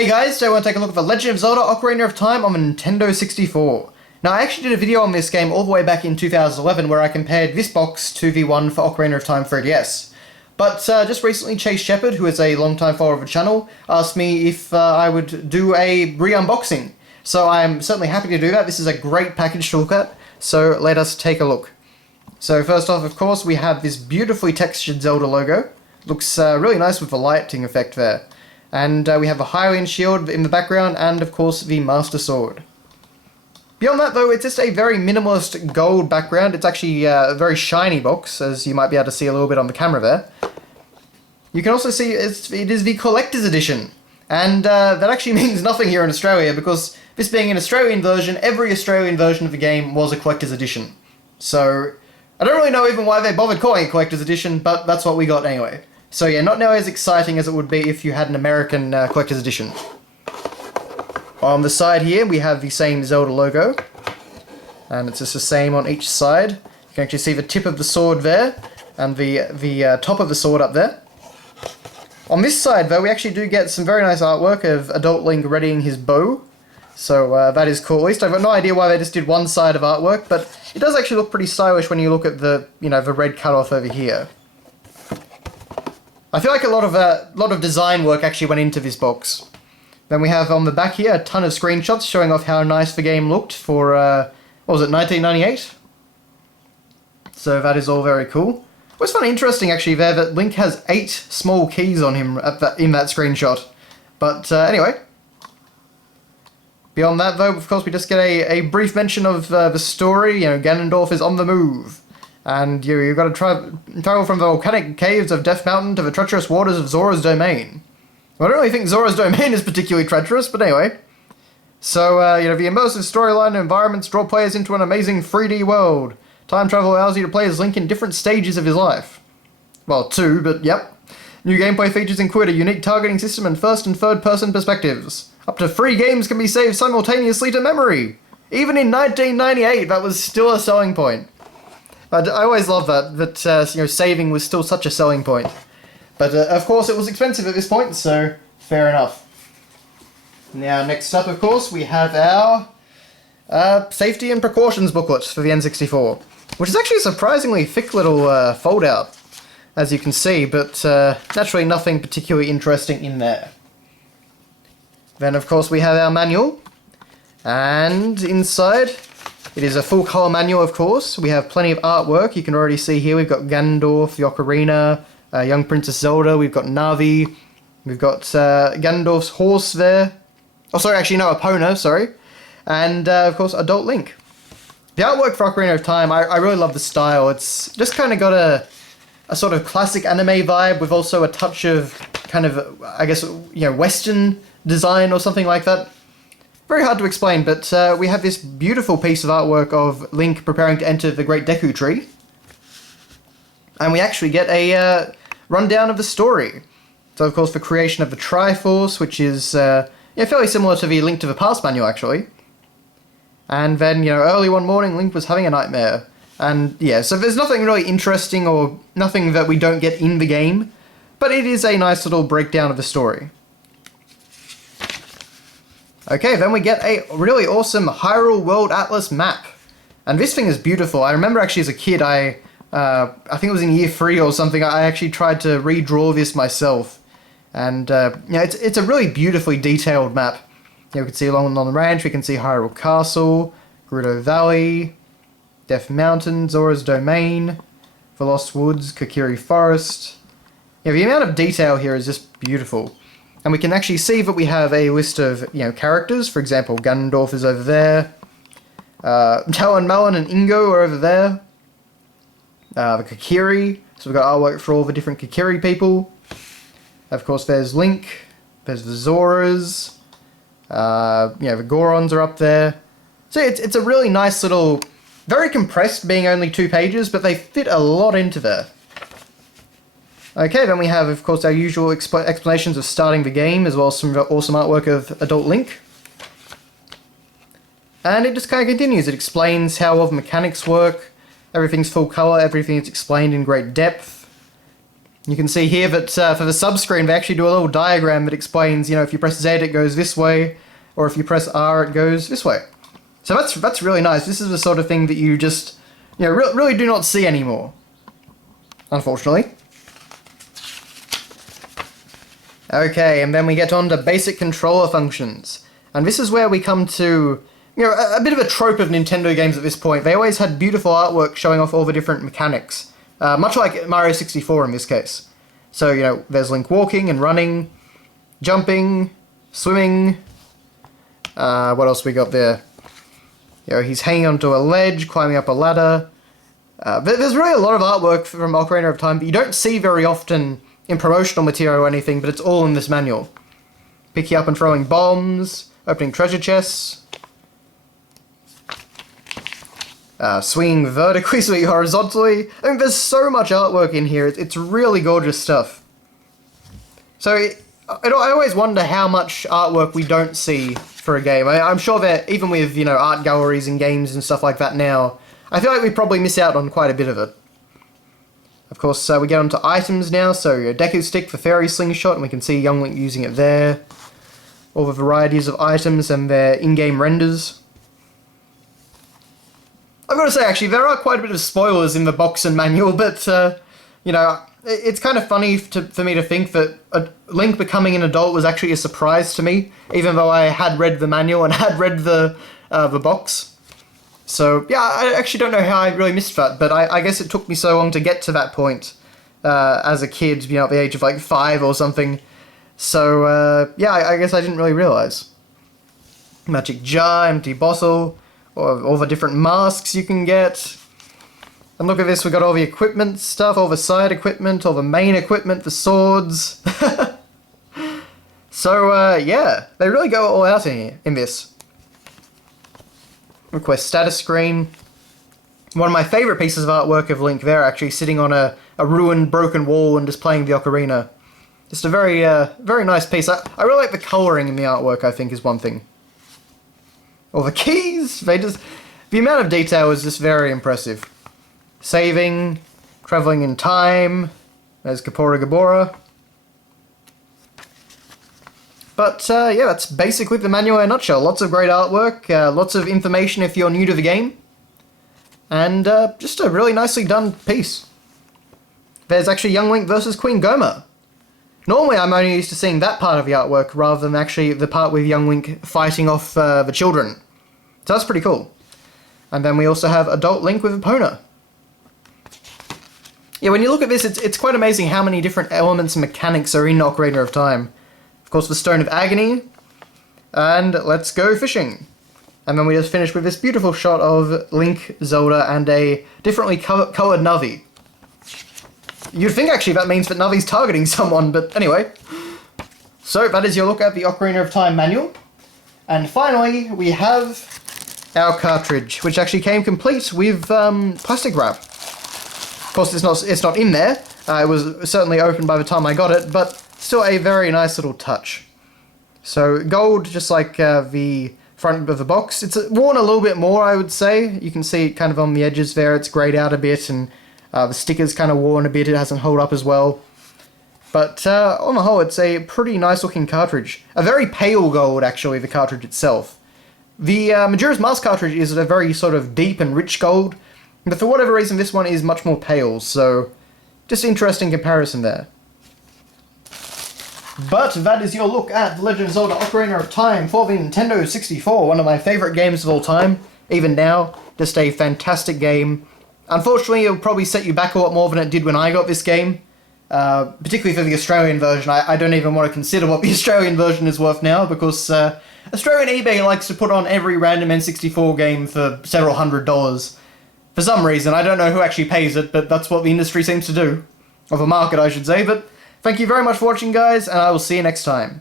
Hey guys, today I want to take a look at The Legend of Zelda Ocarina of Time on the Nintendo 64. Now I actually did a video on this game all the way back in 2011 where I compared this box to the one for Ocarina of Time 3DS. But just recently Chase Shepherd, who is a long-time follower of the channel, asked me if I would do a re-unboxing. So I'm certainly happy to do that. This is a great package to look at, so let us take a look. So first off, of course, we have this beautifully textured Zelda logo. Looks really nice with the lighting effect there. And we have a Hylian shield in the background, and of course the Master Sword. Beyond that though, it's just a very minimalist gold background. It's actually a very shiny box, as you might be able to see a little bit on the camera there. You can also see it is the Collector's Edition. And that actually means nothing here in Australia, because this being an Australian version, every Australian version of the game was a Collector's Edition. So, I don't really know even why they bothered calling it Collector's Edition, but that's what we got anyway. So yeah, not nearly as exciting as it would be if you had an American Collector's Edition. On the side here, we have the same Zelda logo. And it's just the same on each side. You can actually see the tip of the sword there, and the top of the sword up there. On this side, though, we actually do get some very nice artwork of Adult Link readying his bow. So that is cool. At least I've got no idea why they just did one side of artwork, but it does actually look pretty stylish when you look at the, the red cutoff over here. I feel like a lot of design work actually went into this box. Then we have on the back here a ton of screenshots showing off how nice the game looked for, what was it, 1998? So that is all very cool. It was funny, interesting actually there that Link has 8 small keys on him in that screenshot. But anyway. Beyond that though, of course, we just get a brief mention of the story. Ganondorf is on the move. And you've got to travel from the volcanic caves of Death Mountain to the treacherous waters of Zora's Domain. Well, I don't really think Zora's Domain is particularly treacherous, but anyway. So, the immersive storyline and environments draw players into an amazing 3D world. Time travel allows you to play as Link in different stages of his life. Well, 2, but yep. New gameplay features include a unique targeting system and first and third person perspectives. Up to 3 games can be saved simultaneously to memory. Even in 1998, that was still a selling point. I always love that saving was still such a selling point. But, of course, it was expensive at this point, so fair enough. Now, next up, of course, we have our safety and precautions booklet for the N64, which is actually a surprisingly thick little fold-out, as you can see, but naturally nothing particularly interesting in there. Then, of course, we have our manual, and inside it is a full-colour manual, of course. We have plenty of artwork. You can already see here we've got Ganondorf, the Ocarina, young Princess Zelda, we've got Navi, we've got Ganondorf's horse there. Oh, sorry, actually, no, Epona, sorry. And, of course, Adult Link. The artwork for Ocarina of Time, I really love the style. It's just kind of got a sort of classic anime vibe with also a touch of kind of, I guess, Western design or something like that. Very hard to explain, but we have this beautiful piece of artwork of Link preparing to enter the Great Deku Tree. And we actually get a rundown of the story. So, of course, the creation of the Triforce, which is fairly similar to the Link to the Past manual, actually. And then, early one morning, Link was having a nightmare. And, yeah, so there's nothing really interesting or nothing that we don't get in the game, but it is a nice little breakdown of the story. Okay, then we get a really awesome Hyrule World Atlas map. And this thing is beautiful. I remember actually as a kid, I think it was in year 3 or something, I actually tried to redraw this myself. And, it's a really beautifully detailed map. We can see along on the ranch, we can see Hyrule Castle, Gerudo Valley, Death Mountain, Zora's Domain, the Lost Woods, Kokiri Forest. The amount of detail here is just beautiful. And we can actually see that we have a list of, characters. For example, Ganondorf is over there. Talon, Malon, and Ingo are over there. The Kokiri. So we've got artwork for all the different Kokiri people. Of course, there's Link. There's the Zoras. The Gorons are up there. So it's a really nice little, very compressed, being only 2 pages, but they fit a lot into there. Okay, then we have, of course, our usual explanations of starting the game, as well as some awesome artwork of Adult Link. And it just kind of continues. It explains how all the mechanics work. Everything's full colour, everything is explained in great depth. You can see here that for the subscreen, they actually do a little diagram that explains, if you press Z, it goes this way, or if you press R, it goes this way. So that's really nice. This is the sort of thing that you just, really do not see anymore, unfortunately. Okay, and then we get on to basic controller functions. And this is where we come to, a bit of a trope of Nintendo games at this point. They always had beautiful artwork showing off all the different mechanics. Much like Mario 64 in this case. So, there's Link walking and running, jumping, swimming. What else we got there? He's hanging onto a ledge, climbing up a ladder. There's really a lot of artwork from Ocarina of Time that you don't see very often in promotional material or anything, but it's all in this manual. Picking up and throwing bombs, opening treasure chests, swinging vertically, swinging horizontally. I mean, there's so much artwork in here. It's really gorgeous stuff. So, I always wonder how much artwork we don't see for a game. I'm sure that even with, art galleries and games and stuff like that now, I feel like we probably miss out on quite a bit of it. Of course, we get onto items now, so a Deku Stick for Fairy Slingshot, and we can see Young Link using it there. All the varieties of items and their in-game renders. I've got to say, actually, there are quite a bit of spoilers in the box and manual, but, it's kind of funny for me to think that Link becoming an adult was actually a surprise to me, even though I had read the manual and had read the box. So, yeah, I actually don't know how I really missed that, but I guess it took me so long to get to that point as a kid, at the age of, 5 or something. So, yeah, I guess I didn't really realise. Magic Jar, Empty Bottle, or all the different masks you can get. And look at this, we've got all the equipment stuff, all the side equipment, all the main equipment, the swords. So, yeah, they really go all out in this. Request status screen. One of my favourite pieces of artwork of Link there, actually, sitting on a ruined, broken wall and just playing the ocarina. Just a very, very nice piece. I really like the colouring in the artwork, I think, is one thing. All the keys, the amount of detail is just very impressive. Saving, travelling in time, there's Kapora Gabora. But, yeah, that's basically the manual in a nutshell. Lots of great artwork, lots of information if you're new to the game, and just a really nicely done piece. There's actually Young Link versus Queen Gohma. Normally I'm only used to seeing that part of the artwork rather than actually the part with Young Link fighting off the children. So that's pretty cool. And then we also have Adult Link with Epona. Yeah, when you look at this, it's quite amazing how many different elements and mechanics are in Ocarina of Time. Of course, the Stone of Agony, and let's go fishing. And then we just finish with this beautiful shot of Link, Zelda, and a differently coloured Navi. You'd think, actually, that means that Navi's targeting someone, but anyway. So, that is your look at the Ocarina of Time manual. And finally, we have our cartridge, which actually came complete with plastic wrap. Of course, it's not in there. It was certainly open by the time I got it, but still a very nice little touch. So, gold, just like the front of the box. It's worn a little bit more, I would say. You can see it kind of on the edges there. It's greyed out a bit, and the sticker's kind of worn a bit. It hasn't held up as well. But on the whole, it's a pretty nice looking cartridge. A very pale gold, actually, the cartridge itself. The Majora's Mask cartridge is a very sort of deep and rich gold, but for whatever reason this one is much more pale, so just interesting comparison there. But that is your look at The Legend of Zelda Ocarina of Time for the Nintendo 64, one of my favourite games of all time, even now. Just a fantastic game. Unfortunately, it'll probably set you back a lot more than it did when I got this game. Particularly for the Australian version. I don't even want to consider what the Australian version is worth now, because Australian eBay likes to put on every random N64 game for several $100s. For some reason, I don't know who actually pays it, but that's what the industry seems to do. Or the market, I should say, but thank you very much for watching, guys, and I will see you next time.